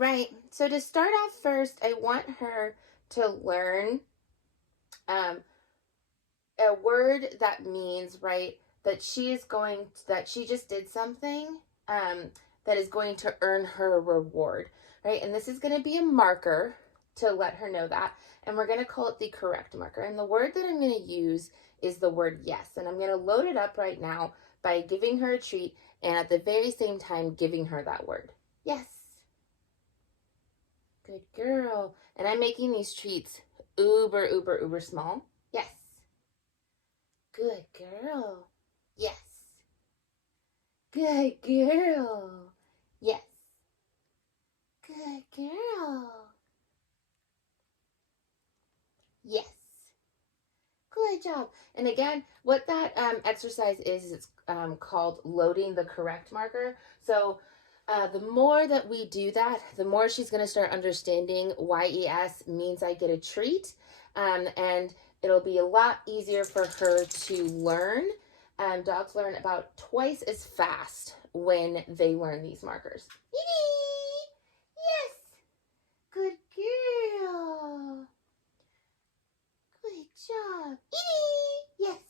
right, so to start off first, I want her to learn a word that means, right, that she just did something that is going to earn her a reward, right? And this is going to be a marker to let her know that. And we're going to call it the correct marker. And the word that I'm going to use is the word yes. And I'm going to load it up right now by giving her a treat and at the very same time giving her that word. Yes. Good girl. And I'm making these treats uber, uber, uber small. Yes. Good girl. Yes. Good girl. Yes. Good girl. Yes. Good job. And again, what that exercise is it's called loading the correct marker. So the more that we do that, the more she's going to start understanding YES means I get a treat. And it'll be a lot easier for her to learn. Dogs learn about twice as fast when they learn these markers. Edie! Yes! Good girl! Good job! Edie! Yes!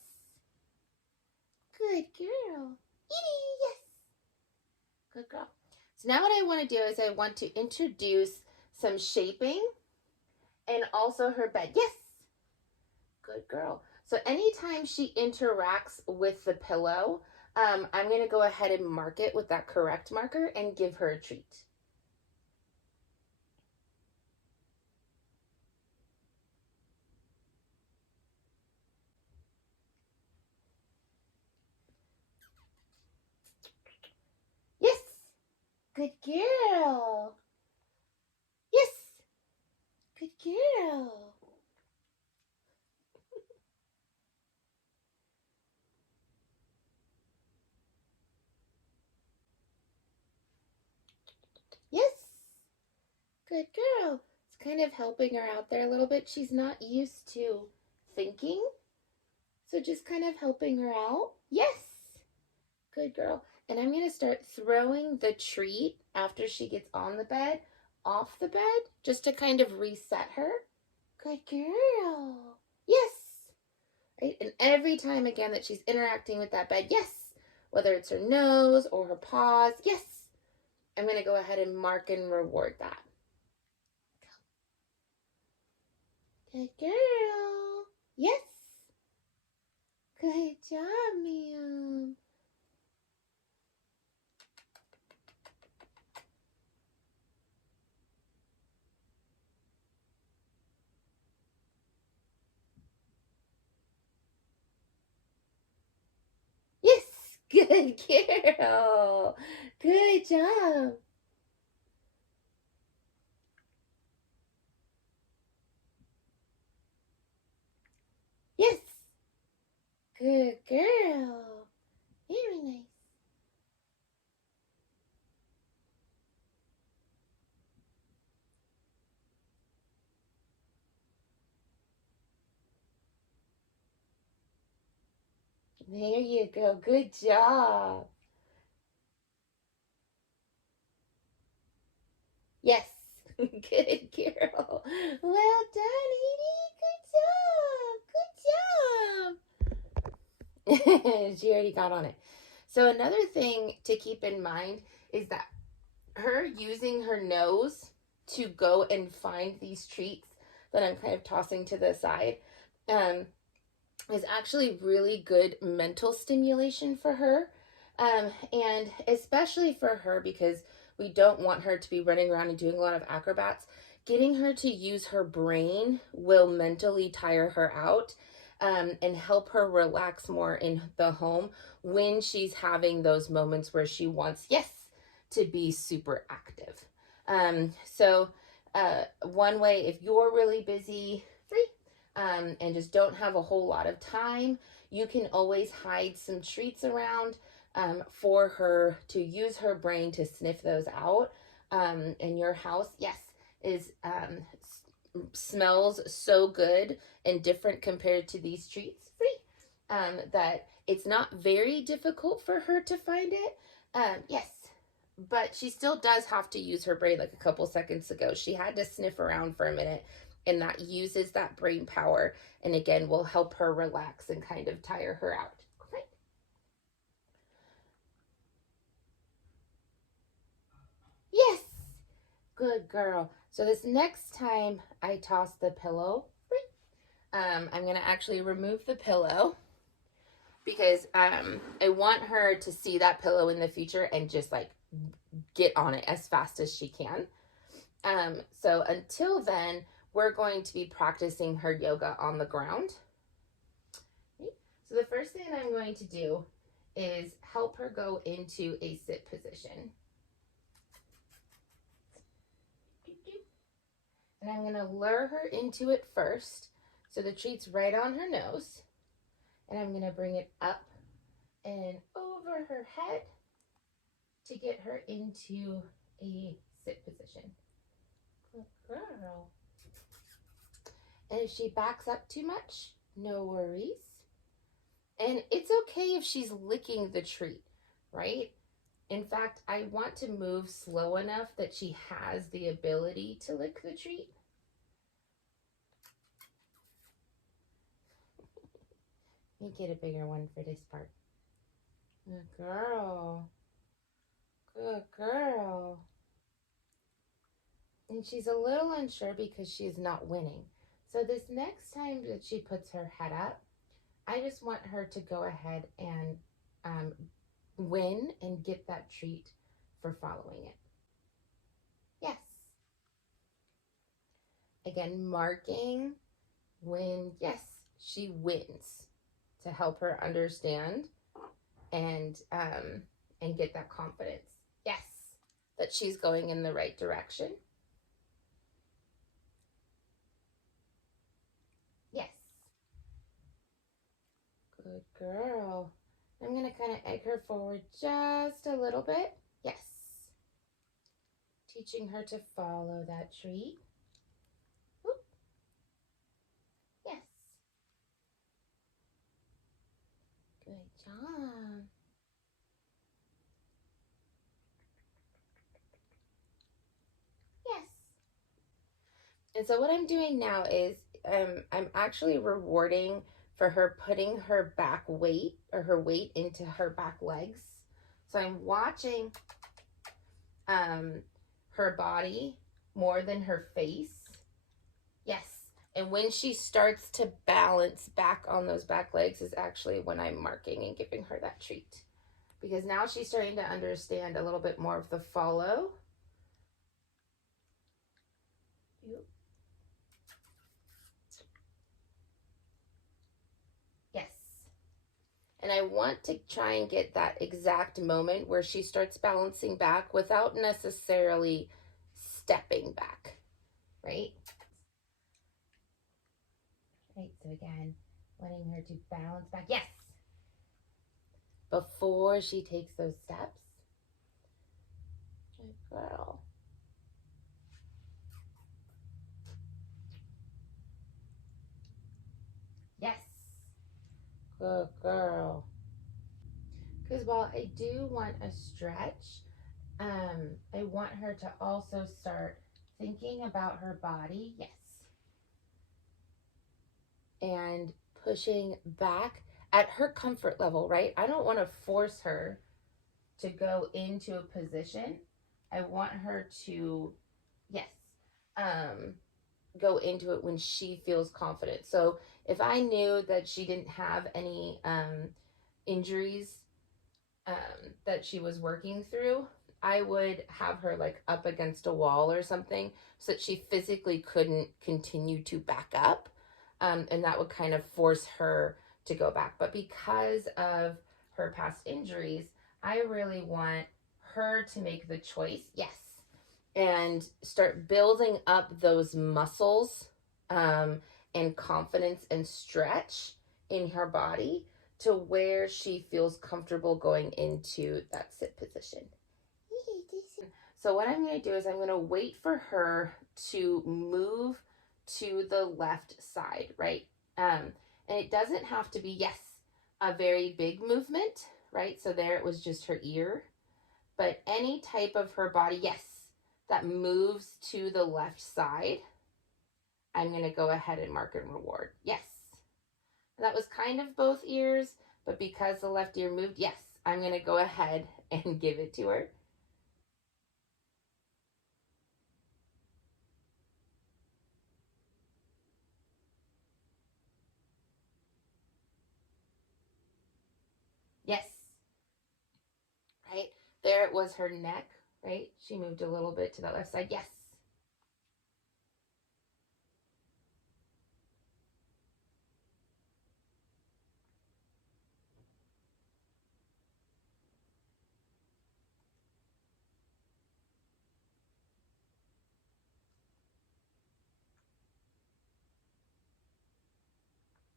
Good girl! Edie! Yes! Good girl. So now what I want to do is I want to introduce some shaping and also her bed. Yes! Good girl. So anytime she interacts with the pillow, I'm going to go ahead and mark it with that correct marker and give her a treat. Yes! Good girl! Yes! Good girl! Yes! Good girl. It's kind of helping her out there a little bit. She's not used to thinking, so just kind of helping her out. Yes! Good girl. And I'm going to start throwing the treat after she gets on the bed, off the bed, just to kind of reset her. Good girl. Yes. Right? And every time again that she's interacting with that bed, yes. Whether it's her nose or her paws, yes. I'm going to go ahead and mark and reward that. Good girl. Yes. Good job, ma'am. Yes. Good girl. Good job. Yes. Good girl. Very nice. There you go. Good job. Yes. Good girl. Well done, Edie. Good job. Good job. She already got on it. So another thing to keep in mind is that her using her nose to go and find these treats that I'm kind of tossing to the side is actually really good mental stimulation for her. And especially for her because we don't want her to be running around and doing a lot of acrobats. Getting her to use her brain will mentally tire her out and help her relax more in the home when she's having those moments where she wants, yes, to be super active. So one way, if you're really busy, free, and just don't have a whole lot of time, you can always hide some treats around for her to use her brain to sniff those out. And your house, yes, is smells so good and different compared to these treats, free, that it's not very difficult for her to find it. Yes, but she still does have to use her brain. Like a couple seconds ago, she had to sniff around for a minute, and that uses that brain power, and again will help her relax and kind of tire her out. Okay. Yes, good girl. So this next time I toss the pillow, I'm gonna actually remove the pillow because I want her to see that pillow in the future and just like get on it as fast as she can. So until then, we're going to be practicing her yoga on the ground. So the first thing I'm going to do is help her go into a sit position. And I'm going to lure her into it first. So the treat's right on her nose. And I'm going to bring it up and over her head to get her into a sit position. Good girl. And if she backs up too much, no worries. And it's okay if she's licking the treat, right? In fact, I want to move slow enough that she has the ability to lick the treat. Let me get a bigger one for this part. Good girl. Good girl. And she's a little unsure because she's not winning. So this next time that she puts her head up, I just want her to go ahead and win and get that treat for following it. Yes. Again, marking when, yes, she wins to help her understand and get that confidence. Yes, that she's going in the right direction. Yes. Good girl. I'm going to kind of egg her forward just a little bit. Yes. Teaching her to follow that treat. Whoop. Yes. Good job. Yes. And so what I'm doing now is I'm actually rewarding for her putting her back weight or her weight into her back legs. So I'm watching her body more than her face. Yes. And when she starts to balance back on those back legs is actually when I'm marking and giving her that treat. Because now she's starting to understand a little bit more of the follow. Yes. And I want to try and get that exact moment where she starts balancing back without necessarily stepping back, right? Right, so again, wanting her to balance back. Yes. Before she takes those steps. Good girl. Yes. Good girl. Because while I do want a stretch, I want her to also start thinking about her body. Yes. And pushing back at her comfort level, right? I don't want to force her to go into a position. I want her to, yes, go into it when she feels confident. So if I knew that she didn't have any injuries that she was working through, I would have her like up against a wall or something so that she physically couldn't continue to back up. And that would kind of force her to go back. But because of her past injuries, I really want her to make the choice, yes, and start building up those muscles and confidence and stretch in her body to where she feels comfortable going into that sit position. So what I'm going to do is I'm going to wait for her to move to the left side, right? And it doesn't have to be, yes, a very big movement, right? So there it was just her ear. but any type of her body, yes, that moves to the left side, I'm going to go ahead and mark and reward. Yes. That was kind of both ears, but because the left ear moved, yes, I'm going to go ahead and give it to her. Yes. Right? There it was her neck, right? She moved a little bit to the left side. Yes.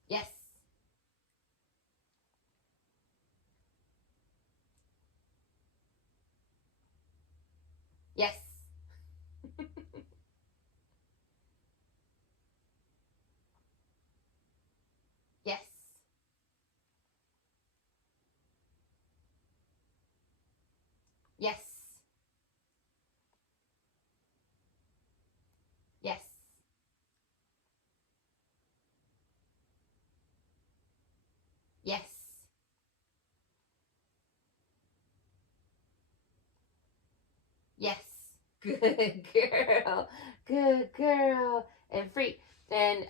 Yes. Yes. Yes. Yes. Yes. Yes. Yes. Good girl. Good girl. And free. And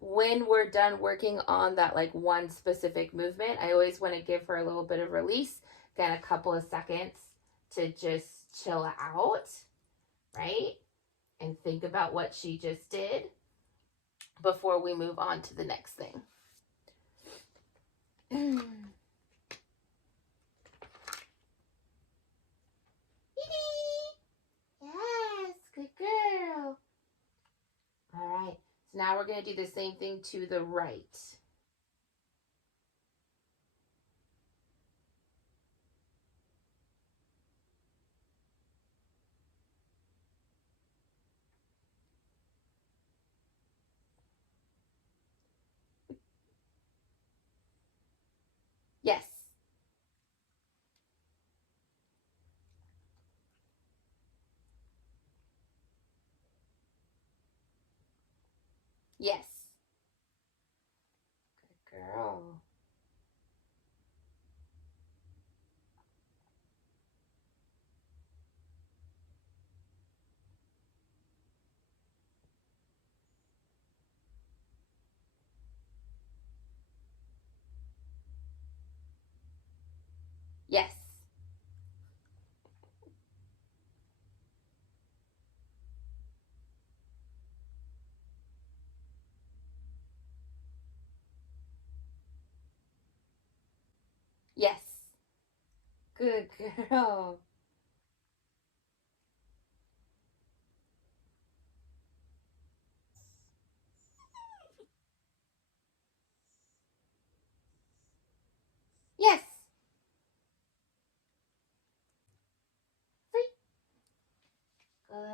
when we're done working on that like one specific movement, I always want to give her a little bit of release, again, a couple of seconds to just chill out, right? And think about what she just did before we move on to the next thing. Edie! Yes, good girl. All right, so now we're going to do the same thing to the right. Yes. Yes. Good girl. Yes. Yes. Good girl. Yes. Free. Good.